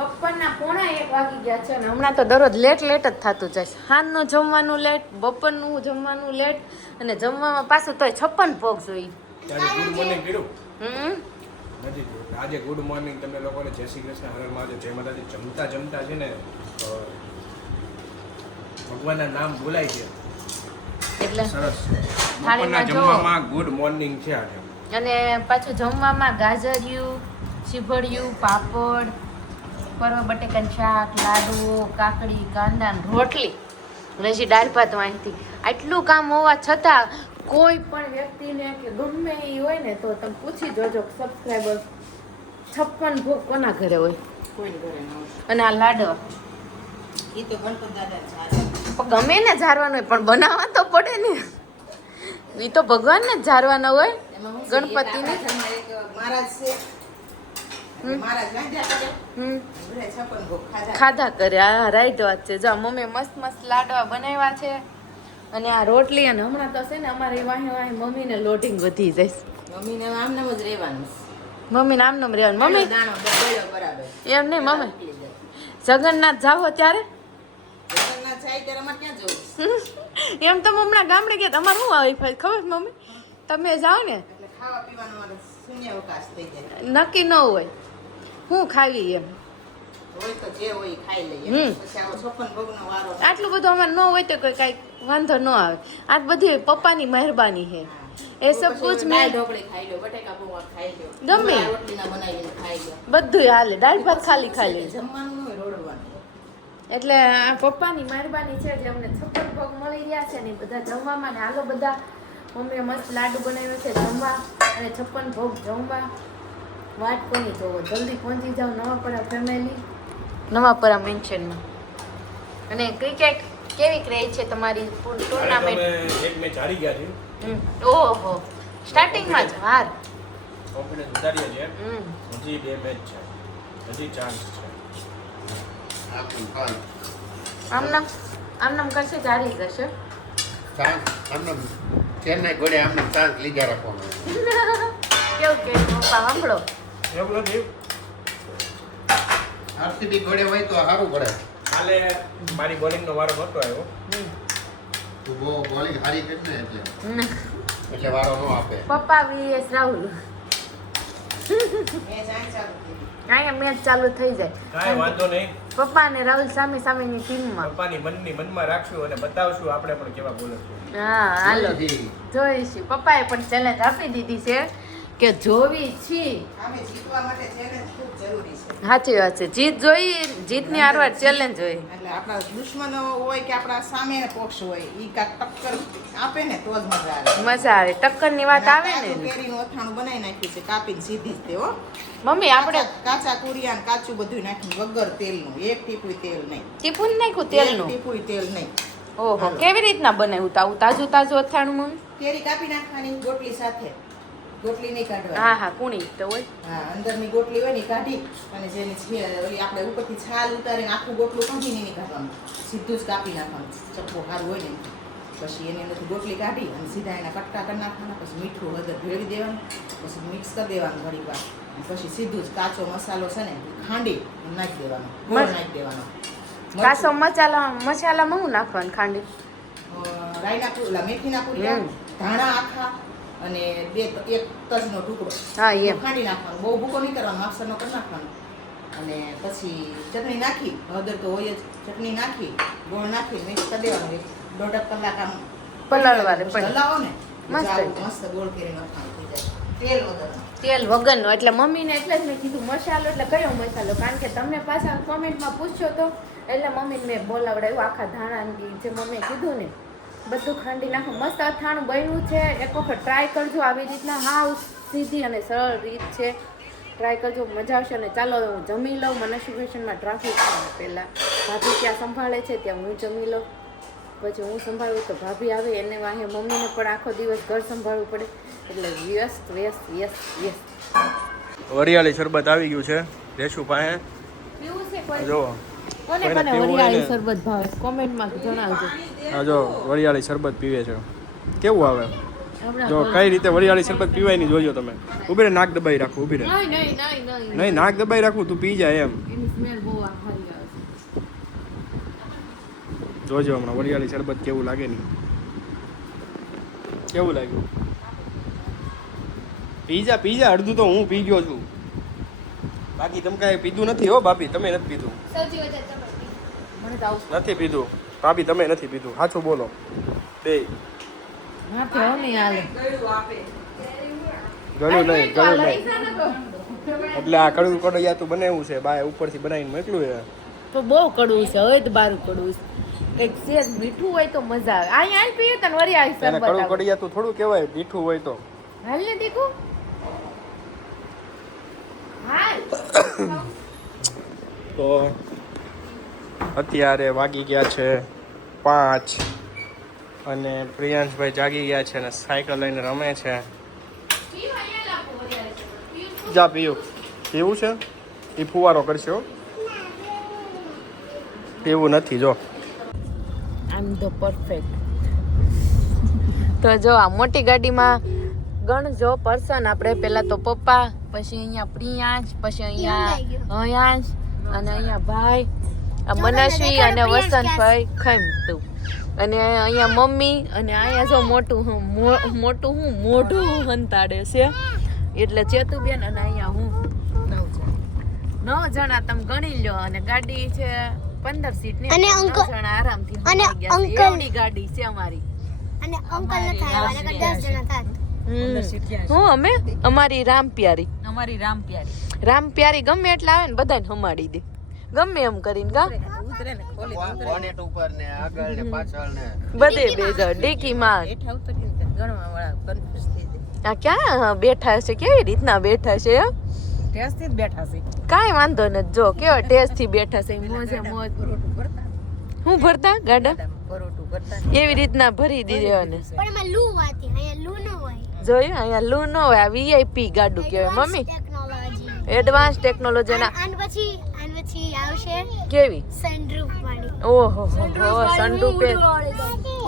બપોરના 1:45 વાગી ગયા છે અને હમણાં તો દરરોજ લેટ જ થતું જાય. સાંજનું જમવાનું લેટ, બપોરનું જમવાનું લેટ અને જમવામાં પાછું તોય 56 ભોગ જોઈએ. ગુડ મોર્નિંગ કીધું નથી આજે ગુડ મોર્નિંગ તમે લોકોને જય શ્રી કૃષ્ણ, હર મહાદેવ, જય માતાજી. જમતા છે ને ભગવાનના નામ બોલાય છે એટલે સરસ. થાળીમાં જમવામાં ગુડ મોર્નિંગ છે આજે. અને પાછું જમવામાં ગાજરિયું, શીભળિયું, પાપડ, પરવા બટેકાનું શાક, લાડુઓ, કાકડી, કાંદા ને રોટલી, હજી દાળ ભાત વાંચતી. આટલું કામ હોવા છતાં કોઈ પણ વ્યક્તિને કે ગમે એ હોય ને તો તમે પૂછી જોજો સબસ્ક્રાઈબર 56 ભોગ કોના ઘરે હોય? કોઈ ઘરે ન હોય. અને આ લાડવા ઈ તો ગણપત દાદા ચાલે. ગમે ને ઝારવાનું હોય પણ બનાવવા તો પડે ને. એ તો ભગવાનને જ ઝારવાના હોય. એમાં હું ગણપતિની એક મહારાજ છે. મહારાજ ગાંધ્યા કરે. બધા 56 ભોગ ખાધા. ખાધા કરે. હા રાઈટ વાત છે. જો મમ્મી મસ્ત મસ્ત લાડવા બનાવ્યા છે અને આ રોટલી. અને હમણાં તો છે ને અમારે વાહે વાહે મમ્મીને લોડિંગ વધી જાય. મમ્મીને આમ નામ જ રહેવાનું. મમ્મીને આમ નામ રહેવાનું. મમ્મી દાણો દળ્યો બરાબર. એમ નહીં મમ્મી, જગન્નાથ જાઓ ત્યારે જગન્નાથ જાય ત્યારે અમારે ક્યાં જવું? એમ તો હમણાં ગામડે ગયા તમારે શું આવી ખબર મમ્મી? તમે જાઓ ને એટલે ખાવા પીવાનો અમારે શૂન્યાવકાશ થઈ જાય. નક્કી ન હોય શું ખાવી એમ. હોય તો જે હોય ઈ ખાઈ લઈએ. પછી આવો 56 ભોગનો વારો. આટલું બધું અમારે ન હોય તો કોઈ કાંઈ વાંધો ન આવે. આ બધી પપ્પાની મહેરબાની છે. એ સબ કુછ મેં ઢોકળી ખાઈ લો, બટેકા પૌવા ખાઈ લો, ગમે. રોટલીના બનાવીને ખાઈ લો. બધું હાલે. દાળ ભાત ખાલી ખાલી. જમવાનું ન હોય, રોડવાનું. એટલે આ પપ્પાની મહેરબાની છે જે અમને 56 ભોગ મળી રહ્યા છે ને બધા જમવામાં. ને હાલો બધા મમ્મીએ મસ્ત લાડુ બનાવ્યો છે જમવા અને 56 ભોગ જમવા. વાટ કોની જોવો, જલ્દી પહોંચી જાઓ નવાપરા ફેમિલી, નવાપરા મેન્શનમાં. અને ક્રિકેટ કેવી રહી છે તમારી ટુર્નામેન્ટ? એક મેચ હારી ગયા છે. ઓહો, સ્ટાર્ટિંગમાં જ હાર. કોન્ફિડન્સ વધારીએ છીએ. હજી 2 મેચ છે, હજી ચાન્સ છે. આમ કરશે જ હારી જશે. ચેન્નાઈ ગોળે આમને ચાન્સ લીધા રાખવાનો. કેવું કે પપ્પા સાંભળો, એવું નથી. આરસીબી ગોળે હોય તો સારું પડે. કાલે મારી બોલિંગનો વારો નહોતો આવ્યો. તું બહુ બોલિંગ સારી કરી ને એટલે વારો ન આપે. પપ્પા વીએસ રાહુલ મેં ચાંદ ચાલુ કરી. અહીંયા મેચ ચાલુ થઈ જાય. કાંઈ વાંધો નહીં. પપ્પા અને રાહુલ સામેની ટીમમાં. પપ્પાની મનમાં રાખશું અને બતાવશું આપણે પણ કેવા બોલર છે. હા હાલો જોઈશું. પપ્પાએ પણ ચેલેન્જ આપી દીધી છે કે જોવી છી. આમે જીતવા માટે ચેલેન્જ ખૂબ જરૂરી છે. સાચી વાત છે. જીત જોઈ, જીતની હારવાર ચેલેન્જ હોય. એટલે આપણા દુશ્મનો હોય કે આપણા સામે પક્ષ હોય ઈ કાક ટક્કર આપે ને તો જ મજા આવે. મજા આવે. ટક્કરની વાત આવે ને. કેરીનું અથાણું બનાવી નાખ્યું છે કાપીને સીધી જ તે હો. મમ્મી આપણે કાચા કુરિયા ને કાચું બધું નાખ્યું વગર તેલનું. એક ટીપું તેલ નહીં. ટીપું નાખ્યું તેલનું. એક ટીપું તેલ નહીં. ઓહો, કેવી રીતના બનાવ્યું? તાવું તાજું અથાણું મમ્મી? કેરી કાપી નાખવાની ગોટલી સાથે. ગોટલી નહીં કાઢવાની. હા હા, કુણી તો હોય. હા, અંદરની ગોટલી હોય ને કાઢી અને જેની ઓલી આપણે ઉપરથી છાલ ઉતારીને આખું ગોટલું કાઢી નહીં કાઢવાનું. સીધું જ કાપી નાખવાનું. ચપ્પુ સારું હોય ને પછી એની અંદરથી ગોટલી કાઢી અને સીધા એના કટકા કરી નાખવાના. પછી મીઠું હળદર ભેળવી દેવાનું. પછી મિક્સ કરી દેવાનું ઘણી વાર. પછી સીધું જ કાચો મસાલો છે ને ખાંડી નાખી દેવાનો. ગોળ નાખી દેવાનો. કાસો મસાલામાં શું નાખવાનું? ખાંડી, રાઈના મેથીના પૂરિયા, ધાણા આખા અને એક તજનો ટુકડો. હા એમ ખાંડી નાખવાનું. બહુ ભૂકો નહીં કરવાનો, માપસરનો કરી નાખવાનો. અને પછી ચટણી નાખી, હળદર તો હોય જ, ચટણી નાખી, ગોળ નાખી મિક્સ કરી દેવાનું. 1.5 કલાક આમ પલાળવાનું. હલાવો ને મસ્ત મસ્ત ગોળ કરીને અથાણું થઈ જાય. તેલ વગર. તેલ વગરનો. એટલે મમ્મીને એટલે જ મેં કીધું મસાલો એટલે કયો મસાલો, કારણ કે તમને પાછા કોમેન્ટમાં પૂછ્યો તો એટલે મમ્મીને મેં બોલાવડાવ્યું. આખા ધાણાની જે મમ્મીએ કીધું ને બધું ખાંડી નાખો. મસ્ત અથાણું બન્યું છે. એક વખત ટ્રાય કરજો આવી રીતના. હાવ સીધી અને સરળ રીત છે. ટ્રાય કરજો, મજા આવશે. અને ચાલો હું જમી લઉં. મને સિચ્યુએશનમાં ટ્રાફિક છે પહેલાં. ભાભી ત્યાં સંભાળે છે ત્યાં હું જમી લઉં. પછી હું સંભાળું તો ભાભી આવે એને વાહે મમ્મીને પણ આખો દિવસ ઘર સંભાળવું પડે. એટલે વ્યસ્ત. વરિયાળી શરબત આવી ગયું છે રેશુ પાસે. પીવું છે કોઈ? જો કોને વરિયાળી શરબત ભાવે કોમેન્ટમાં જણાવજો. હા જો વરિયાળી શરબત પીવે છે. કેવું આવે જો કઈ રીતે વરિયાળી શરબત પીવાય નહીં જોજો તમે. ઉભી રે, નાક દબાઈ રાખવું. ઉભી રે. નહીં નાક દબાઈ રાખવું, તું પી જાય એમ. સ્મેલ બહુ સારી આવે છે. જોજો હમણાં વરિયાળી શરબત કેવું લાગે નહીં. કેવું લાગ્યું? પીજા અડધું તો હું પી ગયો છું. બાકી તમે કાંઈ પીધું નથી હો ભાભી, તમે નથી પીધું. સૌથી વધારે તમે મને તો આવું નથી પીધું ભાભી, તમે નથી પીધું. સાચું બોલો બે. માથે હો નહીં હાલે. ગળું નહીં. એટલે આ કડવું કડૈયાતું બનાવ્યું છે બાય, ઉપરથી બનાવીને મોકલું છે. તો બહુ કડવું છે, હવે તો બારું કડવું છે. કંઈક સેજ મીઠું હોય તો મજા આવે. અહીંયા હાલ પીએ તને વરિયાળી એને શરબત કડવું આવે. કડૈયાતું થોડું કહેવાય, મીઠું હોય તો. હાલ ને દીકુ હાલ. તો અત્યારે વાગી ગયા છે 5 અને પ્રિયાંશભાઈ જાગી ગયા છે અને સાયકલ લઈને રમે છે. જા પીયું પીવું છે એ ફુવારો કરશે હો. પીવું નથી જો. આમ તો પરફેક્ટ. તો જો આ મોટી ગાડીમાં ગણજો પર્સન આપણે પહેલા તો પપ્પા, પછી અહીંયા પ્રિયાંશ, પછી અહીંયા હયાંશ અને અહીંયા ભાઈ આ મનસ્વી અને વસંતભાઈ ખમતું અને અહીંયા મમ્મી અને અહીંયા જો મોટું હું મોઢું હંતાડે છે એટલે ચેતુબેન અને અહીંયા હું 9 જણા તમે ગણી લો અને ગાડી છે 15 સીટ ની અને 9 જણા આરામથી અને એવડી ગાડી છે અમારી અને અંકલ ન થાય અને 10 જણા થાત. હું અમે અમારી રામ પ્યારી ગમે એટલા આવે ને બધાને હમાડી દે ગમે એમ કરીને કા બોનેટ ઉપર ને આગળ ને પાછળ ને બધે બેજો ડેકી માં આ ક્યાં બેઠા છે, કેવી રીતના બેઠા છે? કાંઈ વાંધો નથી. જો કેવા ટેસ્ટ થી બેઠા છે, મોજે મોજ. હું ભરતા ગાડા એવી રીતના ભરી દીધી અને પણ એમાં લૂ વાતી, અહીંયા લૂ ન હોય. જોયું અહીંયા લૂ ન હોય. આ વીઆઈપી ગાડું કહેવાય મમ્મી, ટેકનોલોજી. એડવાન્સ ટેકનોલોજી ના. આન પછી આવશે કેવી? સનરૂફ વાળી. ઓહો સનરૂફ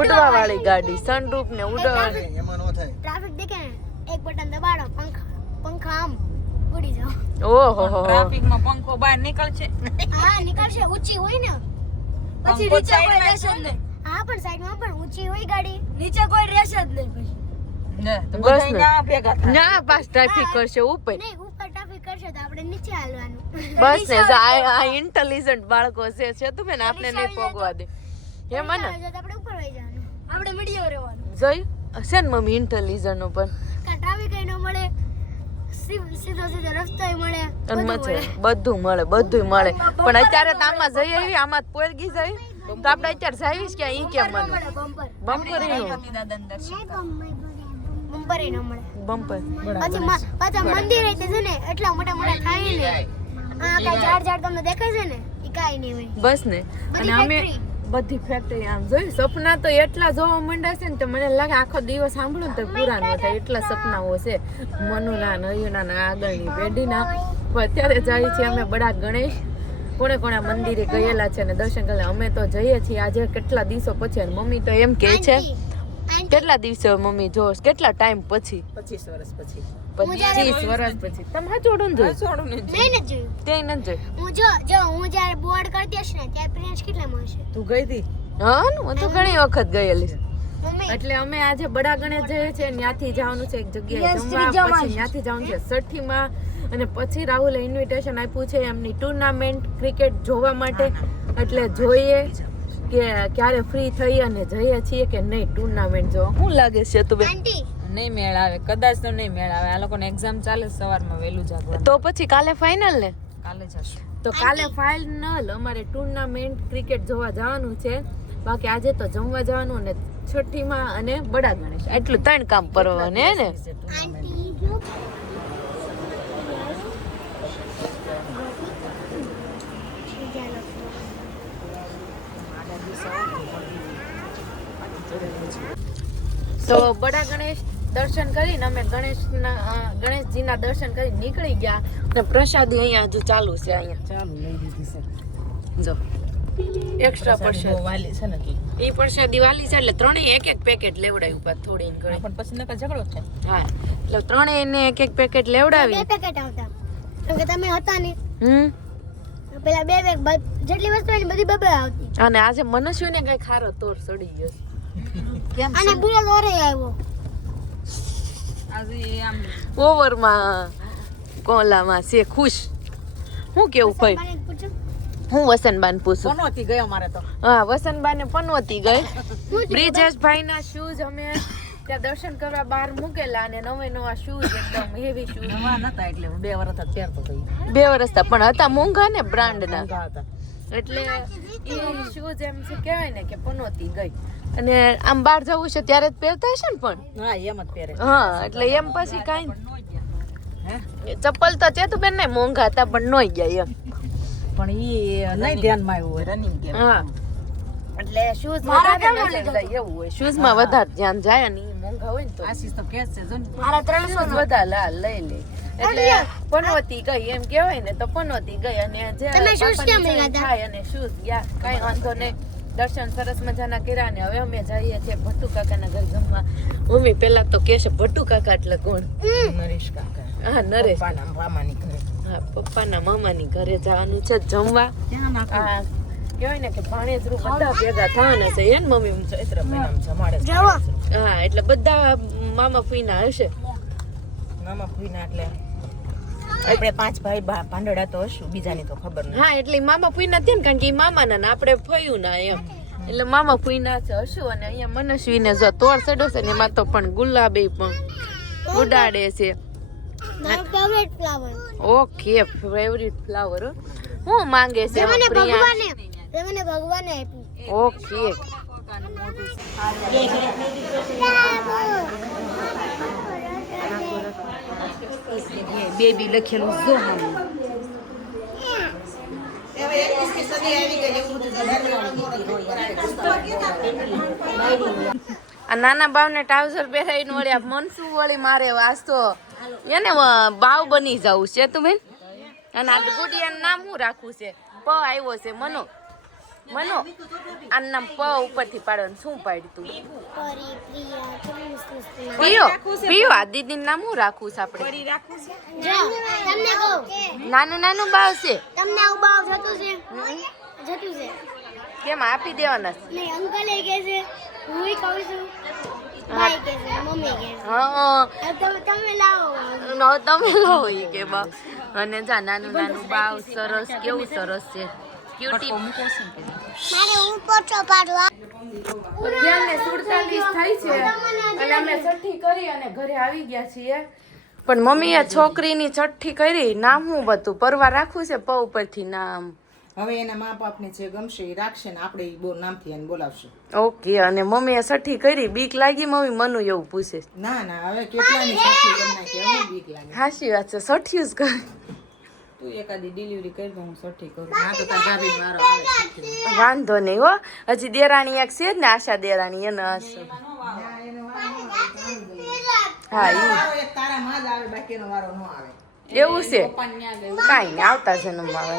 ઉડવા વાળી ગાડી. સનરૂફ ને ઉડવા. એમાં નો થાય. ટ્રાફિક દેખે ને એક બટન દબાડો, પંખા આમ ઉડી જાવ. ઓહો ટ્રાફિકમાં પંખો બહાર નીકળશે. હા નીકળશે, ઊંચી હોય ને પછી પંખો નીચે કોઈ સાઈડમાં રહેશે જ નહીં. હા પણ સાઈડમાં પણ ઊંચી હોય ગાડી, નીચે કોઈ રહેશે જ નહીં. પછી ને તો બસ બધા ને. ન્યા ભેગા થાય. ના પાસ ટ્રાફિક કરશે ઉપર. નહીં ઉપર ટ્રાફિક કરશે તો આપણે નીચે હાલવાનું. બસ ને આ ઇન્ટેલિજન્ટ બાળકો છે તું બેન આપણે નહીં પોગવા દે હે મને આપણે ઉપર વહી જવાનું, આપણે મીડિયો રહેવાનું. જોઈ છે ને મમ્મી ઇન્ટેલિજન્ટ નો પણ ટ્રાફિક ન મળે, સીધો રસ્તો મળે, અને મજા બધું મળે પણ અત્યારે તો આમાં જઈ આવી, આમાં જ પોરગી જાય તો આપણે અત્યારે જઈશ કે ઈ કેમ મને બમ્પર બમ્પર ગણપતિ દાદાને દર્શન બમ્પર ન મળે. બમ્પર પાછા મંદિર છે ને એટલા મોટા મોટા થાય ને, આ કઈ ઝાડ તમને દેખાય છે ને એ કાઈ નહીં હોય. બસ ને અને અમે factory. બધી ફેક્ટરી આમ જોઈ સપના તો એટલા જોવા માંડ્યા છે ને તો મને લાગે આખો દિવસ સાંભળું ને તો પૂરા ન થાય એટલા સપનાઓ છે મનુના નયુના આગળની પેઢીના. પણ અત્યારે જાય છે અમે બડા ગણેશ કોણે મંદિરે ગયેલા છે ને દર્શન કરેલા. અમે તો જઈએ છીએ આજે કેટલા દિવસો પછી અને મમ્મી તો એમ કહે છે કેટલા દિવસો મમ્મી જો કેટલા ટાઈમ પછી 25 વર્ષ પછી 25 વર્ષ પછી તમે હા જોડું જોયું છોડું ને નહીં ને જોયું. તે નથી જોયું હું જ્યારે બોર્ડ કરતી હશે ને ત્યારે પ્રિયાંશ કેટલામાં હશે? તું ગઈ હતી હા હું તો ઘણી વખત ગયેલી છું. મમ્મી એટલે અમે આજે બડા ગણેશ જઈએ છીએ ત્યાંથી જવાનું છે એક જગ્યાએ જમવા, પછી ત્યાંથી જવાનું છે છઠ્ઠીમાં અને પછી રાહુલે ઇન્વિટેશન આપ્યું છે એમની ટુર્નામેન્ટ ક્રિકેટ જોવા માટે. એટલે જોઈએ કે ક્યારે ફ્રી થઈ અને જઈએ છીએ કે નહીં ટુર્નામેન્ટ જોવા. શું લાગે છે તું બેન? આંટી નહીં મેળ આવે, કદાચ તો નહીં મેળ આવે. આ લોકોને એક્ઝામ ચાલે સવારમાં વહેલું જાગવાનું. તો પછી કાલે ફાઇનલ ને? કાલે જશું. તો કાલે ફાઇનલ અમારે ટુર્નામેન્ટ ક્રિકેટ જોવા જવાનું છે. બાકી આજે તો જમવા જવાનું અને છઠ્ઠીમાં અને બડા ગણેશ એટલું 3 કામ કરવાનું હે ને. આંટી જો તો બડા ગણેશ દર્શન કરીને અમે ગણેશજીના દર્શન કરી નીકળી ગયા અને પ્રસાદી અહીંયા હજુ ચાલુ છે. અહીંયા ચાલુ લઈ દીધી છે. જો એક્સ્ટ્રા પ્રસાદ વાલી છે ને કે એ પ્રસાદી વાલી છે એટલે ત્રણેય એક પેકેટ લેવડાવ્યું પાછું થોડી ને ઘણી. પણ પછી નકર ઝઘડો થાય. હા એટલે ત્રણેય ને એક પેકેટ લેવડાવી. 2 પેકેટ આવતા કેમ કે તમે હતા ને પેલા બે જેટલી વસ્તુ હોય ને બધી બબે આવતી. અને આજે મનુષ્યને કઈ ખારો તોર ચડી ગયો છે. કેમ અને બુલેટ ઓરે આવ્યો. આજે આમ ઓવરમાં કોલામાં છે ખુશ. હું કેવું ભાઈ? મને પૂછો. હું વસનબાન પૂછું. પનોતી ગયો મારે તો હા, વસનબાને પનોતી ગઈ. બ્રિજેશભાઈના શૂઝ અમે ત્યાં દર્શન કરવા બહાર મૂકેલા અને નવા શૂઝ એકદમ હેવી શૂઝ નવા નતા એટલે 2 વર્ષ પહેરતો હતો 2 વર્ષ પણ હતા મોંઘા ને બ્રાન્ડના. હતા એટલે એ શૂઝ એમ છે કહેવાય ને કે પનોતી ગઈ. અને આમ બહાર જવું છે ત્યારે જ પહેરતા હશે ને પણ. હા એમ જ પહેરે હા, એટલે એમ પછી કાંઈ ચપ્પલ તો ચેતુબેન ને મોંઘા હતા પણ નોઈ ગયા એમ. પણ ઈ નહીં ધ્યાનમાં આવ્યું હોય રનિંગ કે હા, એટલે શૂઝ વધારે નજર જાય એવું હોય. શૂઝ માં વધારે ધ્યાન જાય અને ઈ મોંઘા હોય ને તો આશીષ તો કેસ છે જો ને મારા 300 શૂઝ વધારે લઈ લે. એટલે પનોતી ગઈ એમ કહેવાય ને તો પનોતી ગઈ. અને જે તમે shoes કેમ બાપાની લઈ ગયા હતા? થાય અને શૂઝ ગયા કાંઈ વાંધો નહીં. દર્શન સરસ મજાના કર્યા ને હવે અમે જઈએ છીએ ભટ્ટુ કાકાના ઘર જમવા. મમ્મી પેલા તો કે છે ભટ્ટુ કાકા એટલે કોણ? નરેશ કાકા હા, નરેશ. પાના મામાની ઘરે હા, પપ્પાના મામાની ઘરે જવાનું છે જમવા. ત્યાં નાખું આ કહેવાય ને કે ભાણેજરું બધા ભેગા થવાના છે એમ મમ્મી? ચૈત્ર મહિનામાં જમાડે છે. જવો. હા, એટલે બધા મામા ફૂઈના હશે. મામા ફૂઈના એટલે આપણે 5 ભાઈ ભાંડડા તો હશું બીજાની તો ખબર નહીં હા, એટલે ઈ મામા ફૂઈના થયા ને કારણ કે ઈ મામાના ને આપણે ફયુંના એમ. એટલે મામા ફૂઈના છે હશું. અને અહીંયા મનસ્વીને જો તોર ચડ્યો છે ને એમાં તો પણ ગુલાબે પણ ઉડાડે છે. મારો favourite flower. Okay, favourite flower. હું માંગે છે જે મને પ્રિયા? ભગવાને આપ્યું. ઓકે. બેબી લખેલું જો હામે. હવે 21મી સદી આવી ગઈ એવું બધું આ નાના બાવને ટ્રાઉઝર પહેરાવીને વળી મનસુ વળી મારે વાસ્તો એને બાવ બની જવું છે તું બેન. અને આ ગુડિયાનું નામ શું રાખવું છે? પ આવ્યો છે મનો. મનો આનું નામ પ ઉપરથી પાડવાનું. શું પાડ્યું તું? પરી પ્રિયા કેવું સુસ્તી. પિયો પિયો. આ દીદીનું નામ શું રાખવું છે આપણે? જો તમને કહું નાનું નાનું બાવ છે. તમને આવું બાવ જતું છે કેમ આપી દેવાના છે? નહીં અંકલ એ કહે છે હું કહું છું ભાઈ કહે છે મમ્મી કહે છે હા, હવે તમે લાવો તમે લો ઈ કે બાવ. અને જા નાનું નાનું બાવ સરસ કેવું સરસ છે. ક્યુટી. મારે હું પોચો પાડવા અગિયારને 47 થાય છે અને અમે છઠ્ઠી કરી અને ઘરે આવી ગયા છીએ. પણ મમ્મીએ છોકરીની છઠ્ઠી કરી. નામ શું બધું પરવા રાખવું છે પ ઉપરથી નામ? હવે એના મા બાપને જે ગમશે એ રાખશે ને આપણે ઈ નામથી એને બોલાવશું ઓકે. અને મમ્મીએ છઠ્ઠી કરી. બીક લાગી મમ્મી? મનુ એવું પૂછે. ના ના હવે કેટલાની સાચી કરી નાખી હવે બીક લાગે હાચી વાત છે. છઠ્ઠી જ કરી. તું એકાદી ડિલિવરી કરી દો હું સઠ્ઠી કરું હા તો તાર ભાભીનો વારો આવે સઠ્ઠી વાંધો નહીં હો. હજી દેરાણી એક છે જ ને આશા દેરાણી એને હશે. હા ઈ વારો એક તારા માં જ આવે બાકીનો વારો ન આવે એવું છે. કાંઈ નહીં આવતા જન્મમાં આવે.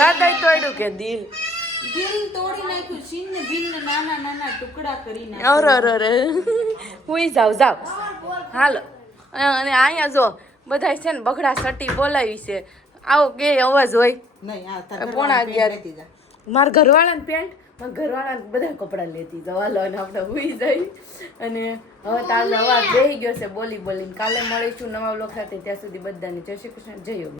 હૃદય તોડ્યું કે દિલ? અરે હુઈ જાવ. હાલો. અને અહીંયા જો બધા છે ને બગડા સટી બોલાવી છે. આવો કે અવાજ હોય. નહીં આ તાર પોણા 11 લેતી જા મારા ઘરવાળાને પેન્ટ, મારા ઘરવાળાને બધા કપડાં લેતી જાવ. હાલો અને આપણે હુઈ જઈ. અને હવે તારનો અવાજ બેહી ગયો છે બોલીને. કાલે મળીશું નવા વ્લોગ સાથે. ત્યાં સુધી બધાને જય શ્રી કૃષ્ણ, જય યોગી.